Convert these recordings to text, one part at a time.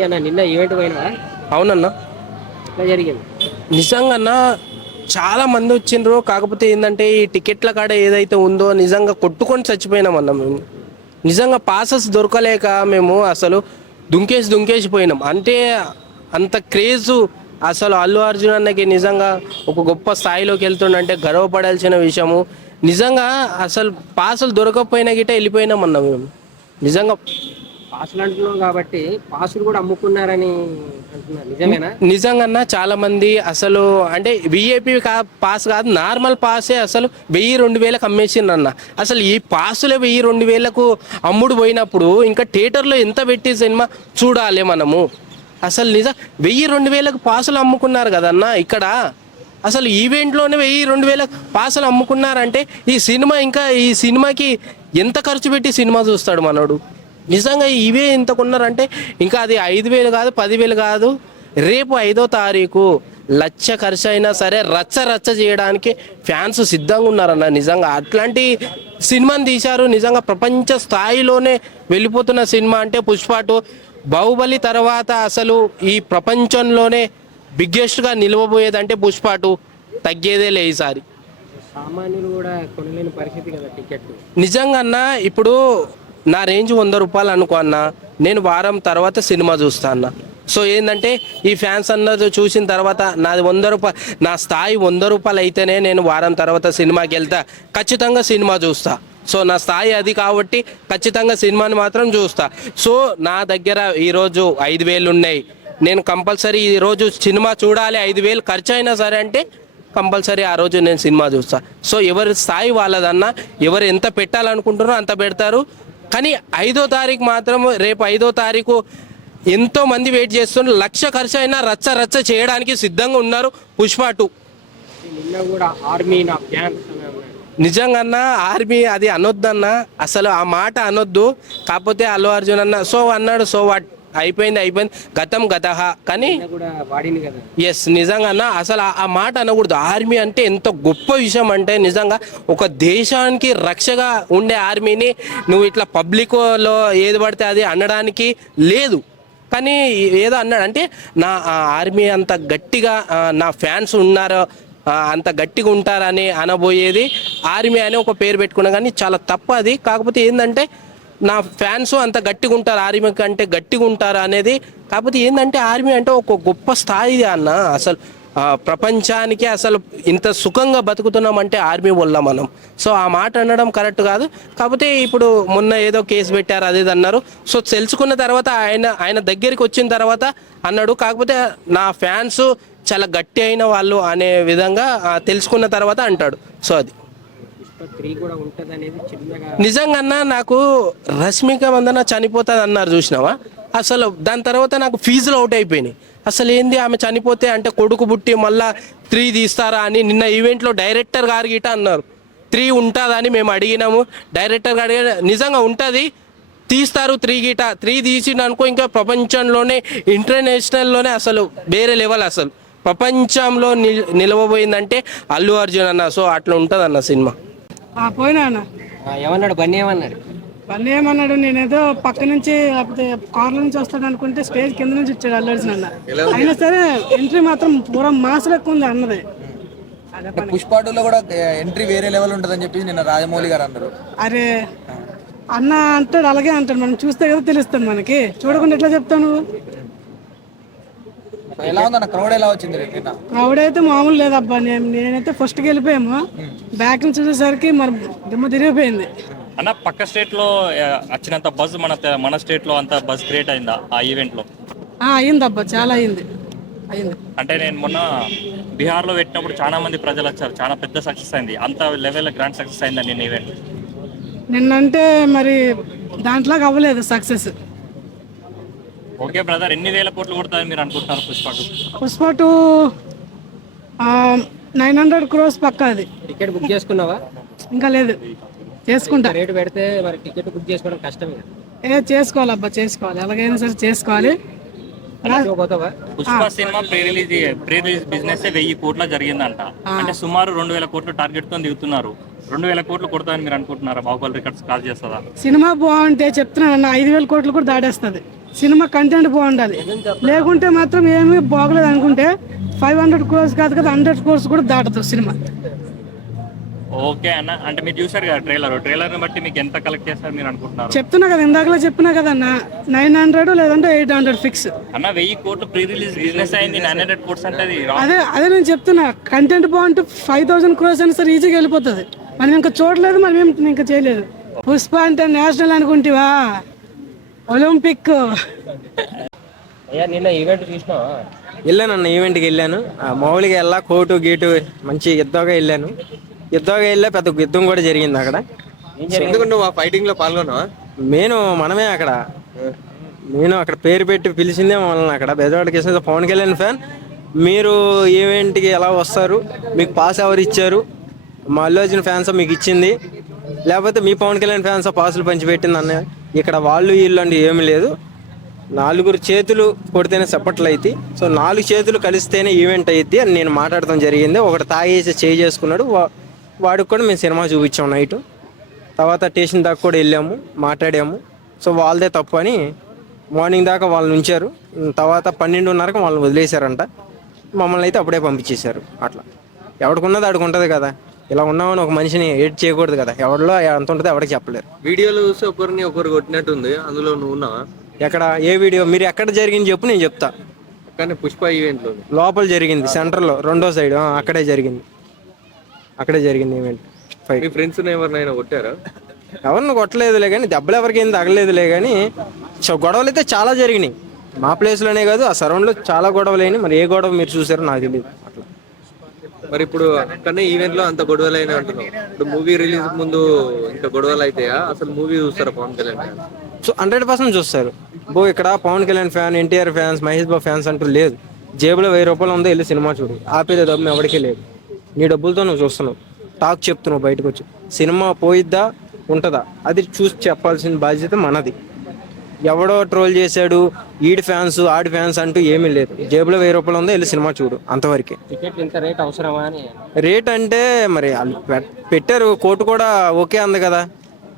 అన్న నిన్న ఈవెంట్ పోయినా అవునన్నా. ఎట్లా జరిగింది? నిజంగా చాలా మంది వచ్చిండ్రు. కాకపోతే ఏంటంటే ఈ టికెట్ల కాడ ఏదైతే ఉందో నిజంగా కొట్టుకొని చచ్చిపోయినామన్నా మేము. నిజంగా పాసెస్ దొరకలేక మేము అసలు దుంకేసి పోయినాం. అంటే అంత క్రేజు అసలు అల్లు అర్జున్ అన్నకి నిజంగా ఒక గొప్ప స్థాయిలోకి వెళ్తుండంటే గర్వపడాల్సిన విషయము. నిజంగా అసలు పాసులు దొరకకపోయినా గిట్ట వెళ్ళిపోయినామన్నా మేము నిజంగా. పాసులు అంటున్నాం కాబట్టి పాసులు కూడా అమ్ముకున్నారని అంటున్నారు, నిజమేనా? నిజంగా చాలా మంది అసలు అంటే విఐపి పాస్ కాదు, నార్మల్ పాసే అసలు 1000-2000కి అమ్మేసిండ్రు అన్న. అసలు ఈ పాసులే 1000-2000కు అమ్ముడు పోయినప్పుడు ఇంకా థియేటర్లో ఎంత పెట్టి సినిమా చూడాలి మనము? అసలు నిజం 1000-2000కు పాసులు అమ్ముకున్నారు కదన్న ఇక్కడ. అసలు ఈవెంట్లోనే 1000-2000 పాసులు అమ్ముకున్నారంటే ఈ సినిమాకి ఎంత ఖర్చు పెట్టి సినిమా చూస్తాడు మనోడు? నిజంగా ఇవే ఇంత కొన్నారంటే ఇంకా అది 5000 కాదు 10,000 కాదు. రేపు 5వ తారీఖు 1,00,000 ఖర్చు అయినా సరే రచ్చ చేయడానికి ఫ్యాన్స్ సిద్ధంగా ఉన్నారన్న. నిజంగా అట్లాంటి సినిమాని తీశారు. నిజంగా ప్రపంచ స్థాయిలోనే వెళ్ళిపోతున్న సినిమా అంటే పుష్ప 2. బాహుబలి తర్వాత అసలు ఈ ప్రపంచంలోనే బిగ్గెస్ట్గా నిలవబోయేదంటే పుష్ప 2. తగ్గేదే లే ఈసారి. సామాన్యులు కూడా కొనలేని పరిస్థితి కదా టికెట్. నిజంగా అన్న ఇప్పుడు నా రేంజ్ 100 రూపాయలు అనుకో అన్న, నేను వారం తర్వాత సినిమా చూస్తా అన్న. సో ఏంటంటే ఈ ఫ్యాన్స్ అన్నది చూసిన తర్వాత నాది 100 రూపాయలు, నా స్థాయి 100 రూపాయలు అయితేనే నేను వారం తర్వాత సినిమాకి వెళ్తా, ఖచ్చితంగా సినిమా చూస్తా. సో నా స్థాయి అది కాబట్టి ఖచ్చితంగా సినిమాని మాత్రం చూస్తా. సో నా దగ్గర ఈరోజు 5,000 ఉన్నాయి, నేను కంపల్సరీ ఈరోజు సినిమా చూడాలి, 5,000 ఖర్చు అయినా సరే అంటే కంపల్సరీ ఆ రోజు నేను సినిమా చూస్తా. సో ఎవరి స్థాయి వాళ్ళదన్నా, ఎవరు ఎంత పెట్టాలనుకుంటారో అంత పెడతారు. కానీ 5వ తారీఖు మాత్రం, రేపు 5వ తారీఖు ఎంతో మంది వెయిట్ చేస్తున్నారు. 1,00,000 ఖర్చు అయినా రచ్చ చేయడానికి సిద్ధంగా ఉన్నారు పుష్ప 2. నిన్న కూడా ఆర్మీ నా ఫ్యాన్స్. నిజంగా ఆర్మీ అది అనొద్దన్న, అసలు ఆ మాట అనొద్దు. కాకపోతే అల్లు అర్జున్ అన్న సో అన్నాడు, సో వాట్ అయిపోయింది గతం గతహ. కానీ ఎస్ నిజంగా అసలు ఆ మాట అనకూడదు. ఆర్మీ అంటే ఎంత గొప్ప విషయం అంటే నిజంగా ఒక దేశానికి రక్షగా ఉండే ఆర్మీని నువ్వు ఇట్లా పబ్లిక్లో ఏది పడితే అది అనడానికి లేదు. కానీ ఏదో అన్నాడు అంటే నా ఆర్మీ అంత గట్టిగా నా ఫ్యాన్స్ ఉన్నారు, అంత గట్టిగా ఉంటారని అనబోయేది ఆర్మీ అని ఒక పేరు పెట్టుకున్నా. కానీ చాలా తప్పు అది. కాకపోతే ఏంటంటే నా ఫ్యాన్స్ అంత గట్టిగా ఉంటారు, ఆర్మీ కంటే గట్టిగా ఉంటారు అనేది. కాకపోతే ఏంటంటే ఆర్మీ అంటే ఒక గొప్ప స్థాయి అన్న. అసలు ప్రపంచానికి అసలు ఇంత సుఖంగా బతుకుతున్నామంటే ఆర్మీ వల్ల మనం. సో ఆ మాట అనడం కరెక్ట్ కాదు. కాకపోతే ఇప్పుడు మొన్న ఏదో కేసు పెట్టారు అదే అన్నారు. సో తెలుసుకున్న తర్వాత ఆయన దగ్గరికి వచ్చిన తర్వాత అన్నాడు. కాకపోతే నా ఫ్యాన్స్ చాలా గట్టి అయిన వాళ్ళు అనే విధంగా తెలుసుకున్న తర్వాత అంటాడు. సో అది నిజంగా నాకు రష్మిక మందన చనిపోతుంది అన్నారు చూసినావా? అసలు దాని తర్వాత నాకు ఫీజులు అవుట్ అయిపోయినాయి. అసలు ఏంది ఆమె చనిపోతే అంటే కొడుకు పుట్టి మళ్ళా 3 తీస్తారా అని నిన్న ఈవెంట్లో డైరెక్టర్ గారు గిట అన్నారు. 3 ఉంటుందని మేము అడిగినాము. డైరెక్టర్ గారు నిజంగా ఉంటుంది, తీస్తారు 3 గిట. 3 తీసిండు అనుకో ఇంకా ప్రపంచంలోనే ఇంటర్నేషనల్లోనే అసలు వేరే లెవెల్, అసలు ప్రపంచంలో నిలవబోయిందంటే అల్లు అర్జున్ అన్న. సో అట్లా ఉంటుంది అన్న సినిమా. పోయినా అన్న ఏమన్నాడు? బన్నీ ఏమన్నాడు, నేనేదో పక్క నుంచి కార్ల నుంచి వస్తాడు అనుకుంటే స్టేజ్ కింద నుంచి వచ్చాడు అల్లు అర్జున్ అన్న. అయినా సరే ఎంట్రీ మాత్రం పూరా మాస్ లెక్క ఉంది అన్నది. పుష్ప 2లో కూడా ఎంట్రీ వేరే లెవెల్ ఉంటుందని చెప్పి నిన్న రాజమౌళి గారు అన్నారు. అరే అన్న అంటాడు, అలాగే అంటాడు. మనం చూస్తే కదా తెలుస్తుంది మనకి, చూడకుండా ఎట్లా చెప్తాను? ఎలా ఉందన్న క్రౌడ్? ఎలా వచ్చింది? క్రౌడ్ అయితే మామూలు లేదబ్బా. నేనైతే ఫస్ట్కి వెళ్ళిపోయాము, బ్యాక్ నుంచి చూసేసరికి మరి దిమ్మ తిరిగిపోయింది అన్న. పక్క స్టేట్ లో వచ్చినంత బజ్ మన స్టేట్ లో అంత బజ్ క్రియేట్ అయిందా ఆ ఈవెంట్ లో? అయ్యిందబ్బా, చాలా అయింది. అంటే నేను మొన్న బీహార్ లో పెట్టినప్పుడు చాలా మంది ప్రజలు వచ్చారు, చాలా పెద్ద సక్సెస్ అయింది. అంత లెవెల్ గ్రాండ్ సక్సెస్ అయిందా నిన్న ఈవెంట్? నిన్నంటే మరి దాంట్లోకి అవ్వలేదు సక్సెస్. ఓకే బ్రదర్, ఎన్ని వేల కోట్లు కొడతారని మీరు అనుకుంటున్నారు పుష్ప 2? 900 crores పక్కా. అది టికెట్ బుక్ చేసుకున్నావా? ఇంకా లేదు, చేసుకుంటా. రేటు పెడితే మరి టికెట్ బుక్ చేసుకోవడం కష్టమే. చేసుకోవాలబ్బా, చేసుకోవాలి, ఎలాగైనా సరే చేసుకోవాలి. Pushpa cinema pre release business 1000 కోట్ల జరిగిందంట. అంటే సుమారు 2,000 కోట్ల టార్గెట్ తో దిగుతున్నారు. 2,000 కోట్లు కొడతారని మీరు అనుకుంటున్నారా? బాహుబలి రికార్డ్స్ కాల్ చేస్తుందా? సినిమా బాగుంటే చెప్తున్నాను, 5,000 కోట్లు కూడా దాటేస్తుంది. సినిమా కంటెంట్ బాగుండాలి, లేకుంటే మాత్రం ఏమీ బాగలేదు అనుకుంటే 500 crores కాదు కదా 100 crores కూడా దాటదు సినిమా. ఓకే అన్న, అంటే మీరు చూసారు కదా ట్రైలర్ని బట్టి మీకు ఎంత కలెక్ట్ చేస్తారు మీరు అనుకుంటున్నారు? చెప్తున్నా కదా, ఇందాకలా చెప్పినా కదన్న, 900 లేదంటే 800 ఫిక్స్. అన్న 1000 కోట్లు ప్రీ రిలీజ్ బిజినెస్ అయింది, 900 crores అంటే అది wrong. అదే నేను చెప్తున్నా, కంటెంట్ బాగుంటే 5,000 crores అయినా సరే ఈజీగా వెళ్ళిపోతుంది. మనం ఇంకా చూడలేదు, మనం ఏం ఇంకా చేయలేదు. పుష్ప అంటే నేషనల్ అనుకుంటేవా, ఒలింపిక్. అయ్యా నిన్న ఈవెంట్ చూసినావా? వెళ్ళానన్న, ఈవెంట్కి వెళ్ళాను. మామూలుగా వెళ్ళా, కోటు గీటు మంచి యుద్ధంగా వెళ్ళాను. యుద్ధంగా వెళ్ళా, పెద్ద యుద్ధం కూడా జరిగింది అక్కడ. ఎందుకు నువ్వు ఆ ఫైటింగ్ లో పాల్గొన్నావా? మనమే అక్కడ, నేను అక్కడ పేరు పెట్టి పిలిచిందే మమ్మల్ని. అక్కడ బెజవాడ కిషన్ పవన్ కళ్యాణ్ ఫ్యాన్, మీరు ఈవెంట్కి ఎలా వస్తారు, మీకు పాస్ ఎవరు ఇచ్చారు, మా అల్లు అర్జున్ ఫ్యాన్స్ మీకు ఇచ్చింది, లేకపోతే మీ పవన్ కళ్యాణ్ ఫ్యాన్స్ పాసులు పంచిపెట్టింది అన్న. ఇక్కడ వాళ్ళు వీళ్ళు అంటే ఏమీ లేదు. 4 చేతులు కొడితేనే చప్పట్లు అవుతాయి. సో 4 చేతులు కలిస్తేనే ఈవెంట్ అయ్యిద్ది అని నేను మాట్లాడటం జరిగింది. ఒకటి తాగేసి చేయి చేసుకున్నాడు, వాడికి కూడా మేము సినిమా చూపించాము నైట్. తర్వాత స్టేషన్ దాకా కూడా వెళ్ళాము, మాట్లాడాము. సో వాళ్ళదే తప్పు అని మార్నింగ్ దాకా వాళ్ళని ఉంచారు. తర్వాత 12:30కి వాళ్ళని వదిలేశారంట. మమ్మల్ని అయితే అప్పుడే పంపించేశారు. అట్లా ఎవడికున్నది ఆడికి ఉంటుంది కదా. ఇలా ఉన్నామని ఒక మనిషిని ఎడిట్ చేయకూడదు కదా. ఎవరిలో ఎంత ఉంటుందో ఎవరికి చెప్పలేరు. వీడియోలో చూస్తే ఒకరు కొట్టినట్టుంది, అందులో నువ్వు ఉన్నావా? ఎక్కడ, ఏ వీడియో? మీరు ఎక్కడ జరిగింది చెప్పు, నేను చెప్తా. కానీ పుష్ప ఈవెంట్ లో లోపల జరిగింది, సెంటర్లో 2వ సైడ్, అక్కడే జరిగింది ఈవెంట్. మీ ఫ్రెండ్స్ ఎవరినైనా కొట్టారా? ఎవరిని కొట్టలేదులే కానీ, దెబ్బలు ఎవరికి ఏం తగలేదులే కానీ, గొడవలు అయితే చాలా జరిగినాయి. మా ప్లేస్లోనే కాదు, ఆ సరౌండ్లో చాలా గొడవలు అయినాయి. మరి ఏ గొడవ మీరు చూసారో నాకు తెలియదు. అట్లా మరి ఇప్పుడు అక్కడనే ఈవెంట్ లో అంత గొడవలు అయినా అంటున్నావు. ఇప్పుడు మూవీ రిలీజ్ ముందు ఇంకా గొడవలు అయితాయా? అసలు మూవీ చూస్తారా పవన్ కళ్యాణ్? సో 100% చూస్తారు. ఇక్కడ Pawan Kalyan fan, NTR fans, Mahesh Babu fans అంటూ లేదు. జేబులో 1000 రూపాయలు ఉందో వెళ్ళి సినిమా చూడు, ఆపేదే డబ్బు ఎవరికీ లేదు. నీ డబ్బులతో నువ్వు చూస్తున్నావు, టాక్ చెప్తున్నావు బయటకు వచ్చి. సినిమా పోయిద్దా ఉంటుందా అది చూసి చెప్పాల్సిన బాధ్యత మనది. ఎవడో ట్రోల్ చేశాడు, ఈడి ఫ్యాన్స్ ఆడి ఫ్యాన్స్ అంటూ ఏమీ లేదు. జేబులో 1000 రూపాయలు ఉందో వెళ్ళి సినిమా చూడు, అంతవరకే. టికెట్ ఇంత రేట్ అవసరమా అని? రేట్ అంటే మరి వాళ్ళు పెట్టారు, కోర్టు కూడా ఓకే అంది కదా.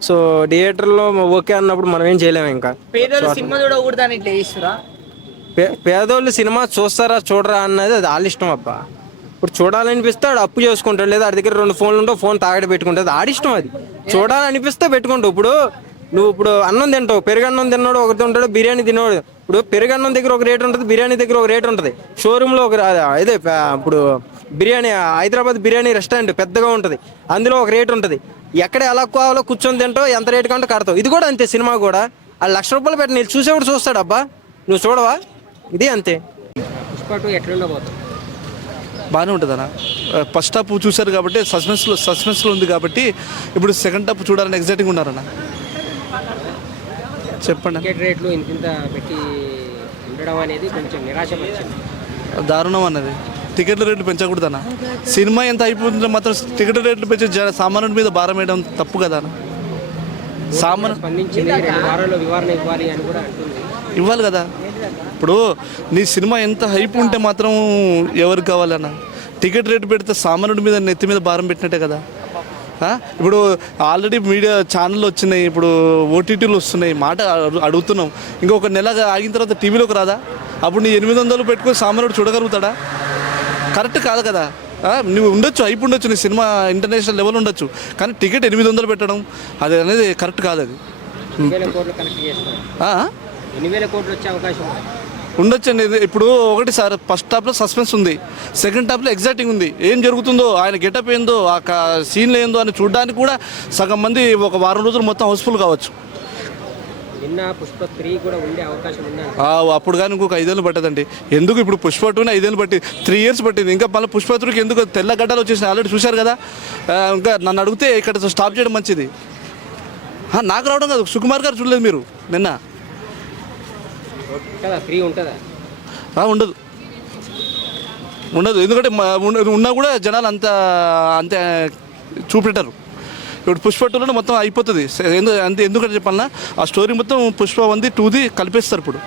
సో థియేటర్లో ఓకే అన్నప్పుడు మనం ఏం చేయలేము. ఇంకా పేదోళ్ళు సినిమా చూస్తారా చూడరా అన్నది అది వాళ్ళ ఇష్టం అబ్బా. ఇప్పుడు చూడాలనిపిస్తే ఆడు అప్పు చేసుకుంటాడు, లేదా ఆడి దగ్గర 2 ఫోన్లు ఉంటో ఫోన్ తాగడి పెట్టుకుంటుంది, ఆడిష్టం అది. చూడాలనిపిస్తే పెట్టుకుంటావు. ఇప్పుడు అన్నం తింటావు, పెరుగన్నం తిన్నాడు ఒకటి ఉంటాడు, బిర్యానీ తిన్నాడు. ఇప్పుడు పెరుగన్నం దగ్గర ఒక రేట్ ఉంటుంది, బిర్యానీ దగ్గర ఒక రేట్ ఉంటుంది. షోరూంలో ఒక ఇదే ఇప్పుడు బిర్యానీ, హైదరాబాద్ బిర్యానీ రెస్టారెంట్ పెద్దగా ఉంటుంది, అందులో ఒక రేట్ ఉంటుంది. ఎక్కడ ఎలా కావాలో కూర్చొని తింటావు, ఎంత రేటు కంటే కడతావు. ఇది కూడా అంతే. సినిమా కూడా ఆ 1,00,000 రూపాయలు పెట్టి నేను చూసేవాడు చూస్తాడు అబ్బా, నువ్వు చూడవా? ఇది అంతే. పుష్ప 2 ఎట్లుండబోతుంది? బాగానే ఉంటుంది అన్న. ఫస్ట్ హాఫ్ చూశారు కాబట్టి సస్పెన్స్లో ఉంది కాబట్టి ఇప్పుడు సెకండ్ హాఫ్ చూడాలని ఎగ్జైటింగ్ ఉన్నారన్న. చెప్పండి. టికెట్ రేట్లు ఇంత పెట్టి ఉండడం అనేది కొంచెం నిరాశపరిచింది. దారుణం అన్నది. టికెట్ల రేట్లు పెంచకూడదన్న. సినిమా ఎంత అయిపోతుందో మాత్రం టికెట్ రేట్లు పెంచి సామాన్యుడి మీద భారం వేయడం తప్పు కదా అన్న. స్పందించింది 2 వారాల్లో వివరణ ఇవ్వాలి అని కూడా అంటుంది. ఇవ్వాలి కదా. ఇప్పుడు నీ సినిమా ఎంత హైప్ ఉంటే మాత్రం ఎవరికి కావాలన్న? టికెట్ రేటు పెడితే సామాన్యుడి మీద నెత్తి మీద భారం పెట్టినట్టే కదా. ఇప్పుడు ఆల్రెడీ మీడియా ఛానళ్ళు వచ్చినాయి, ఇప్పుడు ఓటీటీలు వస్తున్నాయి. మాట అడుగుతున్నాం, ఇంకొక నెల ఆగిన తర్వాత టీవీలోకి రాదా? అప్పుడు నీ 800 పెట్టుకొని సామాన్యుడు చూడగలుగుతాడా? కరెక్ట్ కాదు కదా. నువ్వు ఉండొచ్చు, హైప్ ఉండొచ్చు, నీ సినిమా ఇంటర్నేషనల్ లెవెల్ ఉండొచ్చు, కానీ టికెట్ 800 పెట్టడం అది అనేది కరెక్ట్ కాదు. అది 2,000 కోట్లు కలెక్ట్ చేస్తారు. 2,000 కోట్లు వచ్చే అవకాశం ఉండొచ్చండి. ఇప్పుడు ఒకటి సార్, ఫస్ట్ హాఫ్లో సస్పెన్స్ ఉంది, సెకండ్ హాఫ్లో ఎగ్జైటింగ్ ఉంది. ఏం జరుగుతుందో, ఆయన గెటప్ ఏందో, ఆ సీన్లు ఏందో అని చూడడానికి కూడా సగం మంది ఒక వారం రోజులు మొత్తం హౌస్ఫుల్ కావచ్చు. నిన్న పుష్ప 3 కూడా ఉండే అవకాశం ఉందా? అప్పుడు కానీ ఇంకొక 5 ఏళ్ళు పట్టదండి. ఎందుకు ఇప్పుడు పుష్ప 2 5 ఏళ్ళు పట్టి 3 years పట్టింది. ఇంకా మళ్ళీ పుష్ప 3కి ఎందుకు తెల్ల గడ్డలు వచ్చేసినాయి ఆల్రెడీ చూశారు కదా. ఇంకా నన్ను అడిగితే ఇక్కడ స్టాప్ చేయడం మంచిది. నాకు రావడం కాదు, సుకుమార్ గారు చూడలేదు మీరు నిన్న. ఫ్రీ ఉంటుందా? ఉండదు. ఎందుకంటే ఉన్నా కూడా జనాలు అంతే చూపెట్టారు. ఇప్పుడు పుష్ప 2లో మొత్తం అయిపోతుంది. ఎందుకంటే చెప్పాలన్నా, ఆ స్టోరీ మొత్తం పుష్ప 1, 2 కలిపేస్తారు ఇప్పుడు.